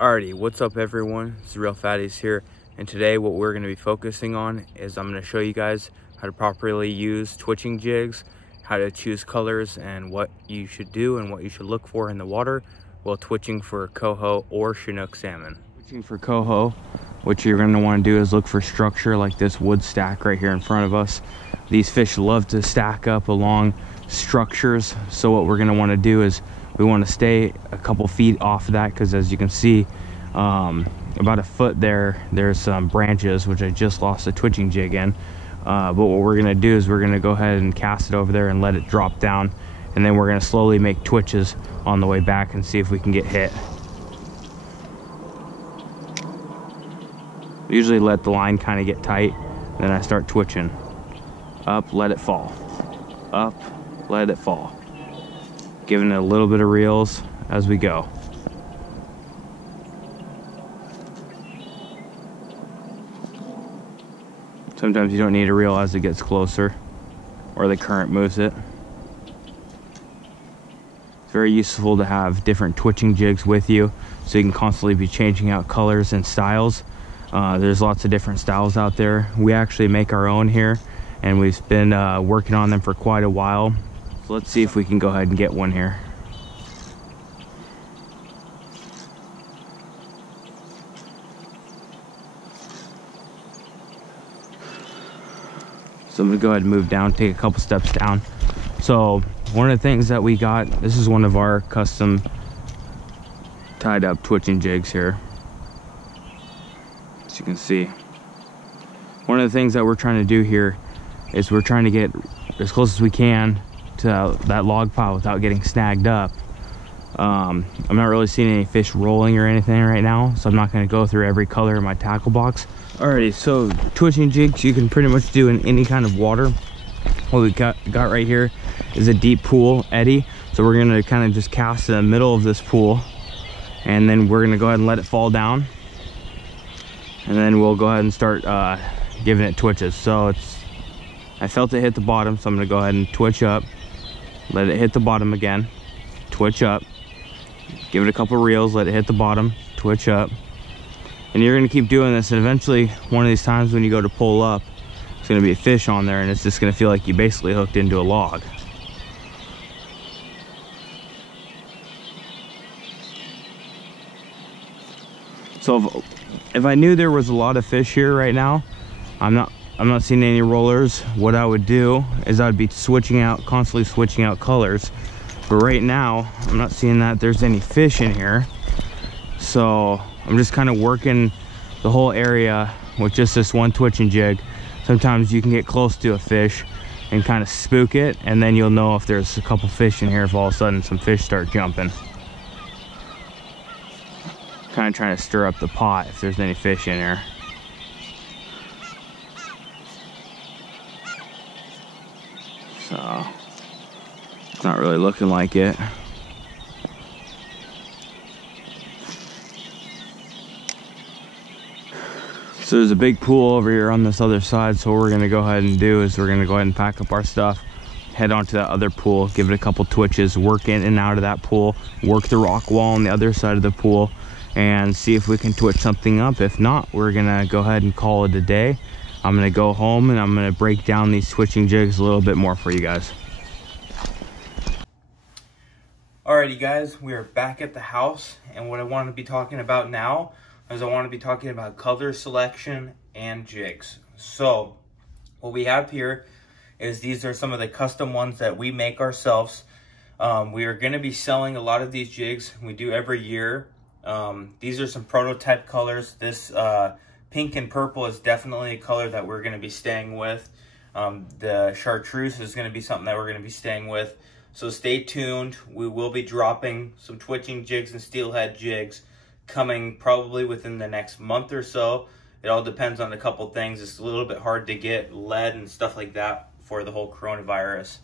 Alrighty, what's up everyone? It's Reelphatties here, and today what we're going to be focusing on is I'm going to show you guys how to properly use twitching jigs, how to choose colors, and what you should do and what you should look for in the water while twitching for Coho or Chinook salmon. Twitching for Coho, what you're going to want to do is look for structure like this wood stack right here in front of us. These fish love to stack up along structures, so what we're going to want to do is we want to stay a couple feet off of that, because as you can see, about a foot there's some branches which I just lost a twitching jig in. But what we're going to do is we're going to go ahead and cast it over there and let it drop down, and then we're going to slowly make twitches on the way back and see if we can get hit. Usually let the line kind of get tight, then I start twitching. Up, let it fall. Up, let it fall. Giving it a little bit of reels as we go. Sometimes you don't need a reel as it gets closer or the current moves it. It's very useful to have different twitching jigs with you so you can constantly be changing out colors and styles. There's lots of different styles out there. We actually make our own here, and we've been working on them for quite a while. So let's see if we can go ahead and get one here. So I'm gonna go ahead and move down, take a couple steps down. So one of the things that we got, this is one of our custom tied up twitching jigs here. As you can see, one of the things that we're trying to do here is we're trying to get as close as we can to that log pile without getting snagged up. I'm not really seeing any fish rolling or anything right now, so I'm not going to go through every color in my tackle box. Alrighty, so twitching jigs you can pretty much do in any kind of water. What we got right here is a deep pool eddy, so we're going to kind of just cast in the middle of this pool, and then we're going to go ahead and let it fall down, and then we'll go ahead and start giving it twitches. So I felt it hit the bottom, so I'm going to go ahead and twitch up, let it hit the bottom again, twitch up, give it a couple reels, let it hit the bottom, twitch up. And you're going to keep doing this, and eventually one of these times when you go to pull up, it's going to be a fish on there, and it's just going to feel like you basically hooked into a log. So if I knew there was a lot of fish here right now, I'm not seeing any rollers, what I would do is I'd be constantly switching out colors. But right now I'm not seeing that there's any fish in here, so I'm just kind of working the whole area with just this one twitching jig. Sometimes you can get close to a fish and kind of spook it, and then you'll know if there's a couple fish in here if all of a sudden some fish start jumping. Kind of trying to stir up the pot if there's any fish in here. So it's not really looking like it. So there's a big pool over here on this other side, so what we're going to go ahead and do is we're going to go ahead and pack up our stuff, head onto that other pool, give it a couple twitches, work in and out of that pool, work the rock wall on the other side of the pool, and see if we can twitch something up. If not, we're going to go ahead and call it a day. I'm going to go home and I'm going to break down these twitching jigs a little bit more for you guys. Alrighty guys, we are back at the house, and what I want to be talking about now is I want to be talking about color selection and jigs. So what we have here is these are some of the custom ones that we make ourselves. We are going to be selling a lot of these jigs. We do every year. These are some prototype colors. This pink and purple is definitely a color that we're going to be staying with. The chartreuse is going to be something that we're going to be staying with. So stay tuned. We will be dropping some twitching jigs and steelhead jigs coming probably within the next month or so. It all depends on a couple things. It's a little bit hard to get lead and stuff like that for the whole coronavirus.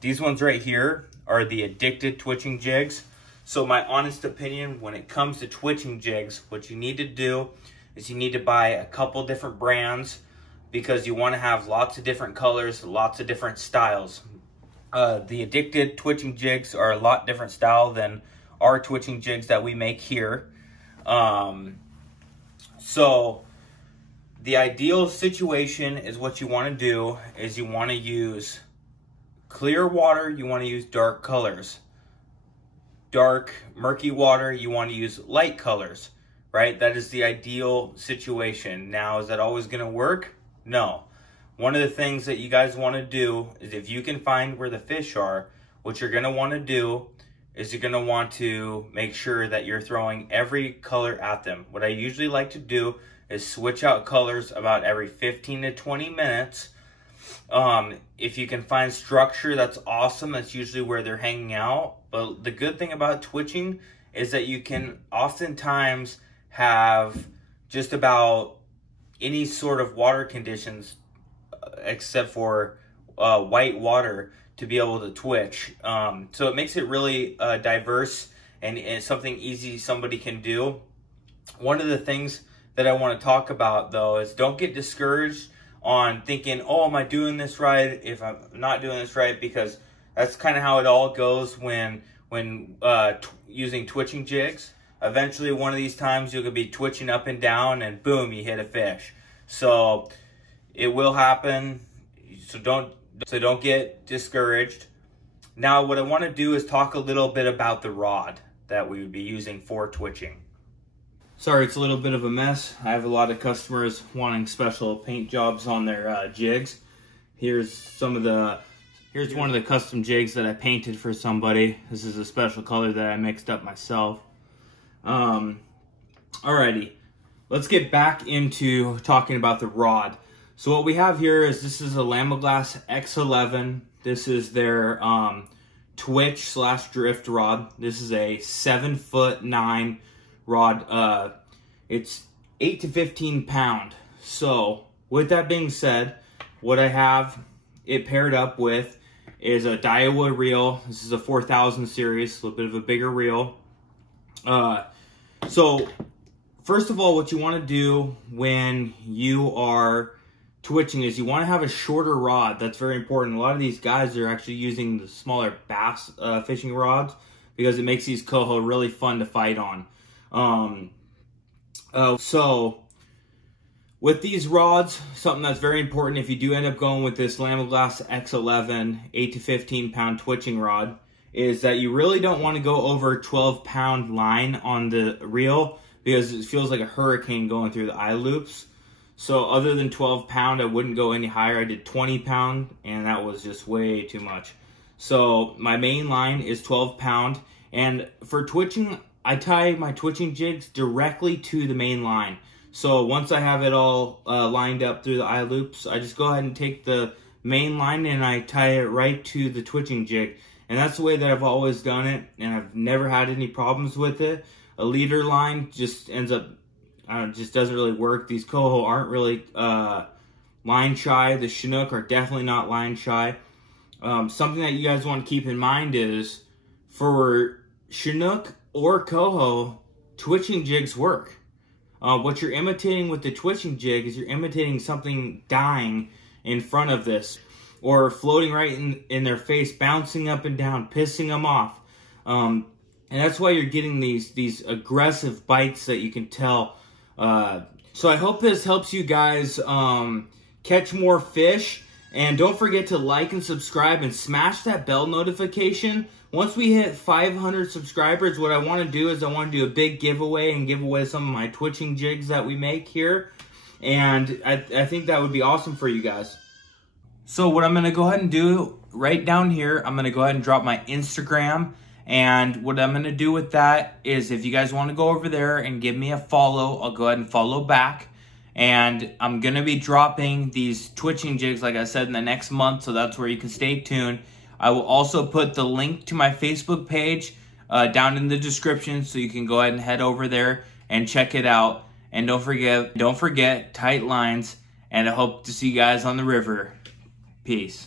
These ones right here are the addicted twitching jigs. So my honest opinion, when it comes to twitching jigs, what you need to do is you need to buy a couple different brands, because you want to have lots of different colors, lots of different styles. The addicted twitching jigs are a lot different style than our twitching jigs that we make here. So the ideal situation is what you want to do is you want to use clear water, you want to use dark colors. Dark, murky water, you want to use light colors, right? That is the ideal situation. Now, is that always going to work? No. One of the things that you guys want to do is if you can find where the fish are, what you're going to want to do is you're going to want to make sure that you're throwing every color at them. What I usually like to do is switch out colors about every 15 to 20 minutes. If you can find structure, that's awesome. That's usually where they're hanging out. But the good thing about twitching is that you can oftentimes have just about any sort of water conditions except for white water to be able to twitch. So it makes it really diverse and something easy somebody can do. One of the things that I want to talk about though is don't get discouraged on thinking, oh, am I doing this right if I'm not doing this right? Because that's kind of how it all goes when using twitching jigs. Eventually, one of these times you're going to be twitching up and down and boom, you hit a fish. So it will happen. So don't get discouraged. Now, what I want to do is talk a little bit about the rod that we would be using for twitching. Sorry, it's a little bit of a mess. I have a lot of customers wanting special paint jobs on their jigs. Here's one of the custom jigs that I painted for somebody. This is a special color that I mixed up myself. Alrighty, let's get back into talking about the rod. So what we have here is this is a Lamoglass X11. This is their twitch / drift rod. This is a 7'9" rod. It's 8 to 15 pound. So with that being said, what I have it paired up with is a Daiwa reel. This is a 4000 series, a little bit of a bigger reel. So first of all, what you want to do when you are twitching is you want to have a shorter rod. That's very important. A lot of these guys are actually using the smaller bass fishing rods because it makes these coho really fun to fight on. So with these rods, something that's very important if you do end up going with this Lamoglass X11 8 to 15 pound twitching rod is that you really don't want to go over 12 pound line on the reel because it feels like a hurricane going through the eye loops. So other than 12 pound, I wouldn't go any higher. I did 20 pound and that was just way too much. So my main line is 12 pound, and for twitching, I tie my twitching jigs directly to the main line. So once I have it all lined up through the eye loops, I just go ahead and take the main line and I tie it right to the twitching jig. And that's the way that I've always done it, and I've never had any problems with it. A leader line just ends up, just doesn't really work. These coho aren't really line shy. The Chinook are definitely not line shy. Something that you guys want to keep in mind is for Chinook or coho, twitching jigs work. What you're imitating with the twitching jig is you're imitating something dying in front of this or floating right in their face, bouncing up and down, pissing them off. And that's why you're getting these aggressive bites that you can tell. So I hope this helps you guys catch more fish. And don't forget to like and subscribe and smash that bell notification. Once we hit 500 subscribers, what I want to do is I want to do a big giveaway and give away some of my twitching jigs that we make here. And I think that would be awesome for you guys. So what I'm going to go ahead and do right down here, I'm going to go ahead and drop my Instagram. And what I'm going to do with that is if you guys want to go over there and give me a follow, I'll go ahead and follow back. And I'm going to be dropping these twitching jigs, like I said, in the next month. So that's where you can stay tuned. I will also put the link to my Facebook page down in the description. So you can go ahead and head over there and check it out. And don't forget, tight lines. And I hope to see you guys on the river. Peace.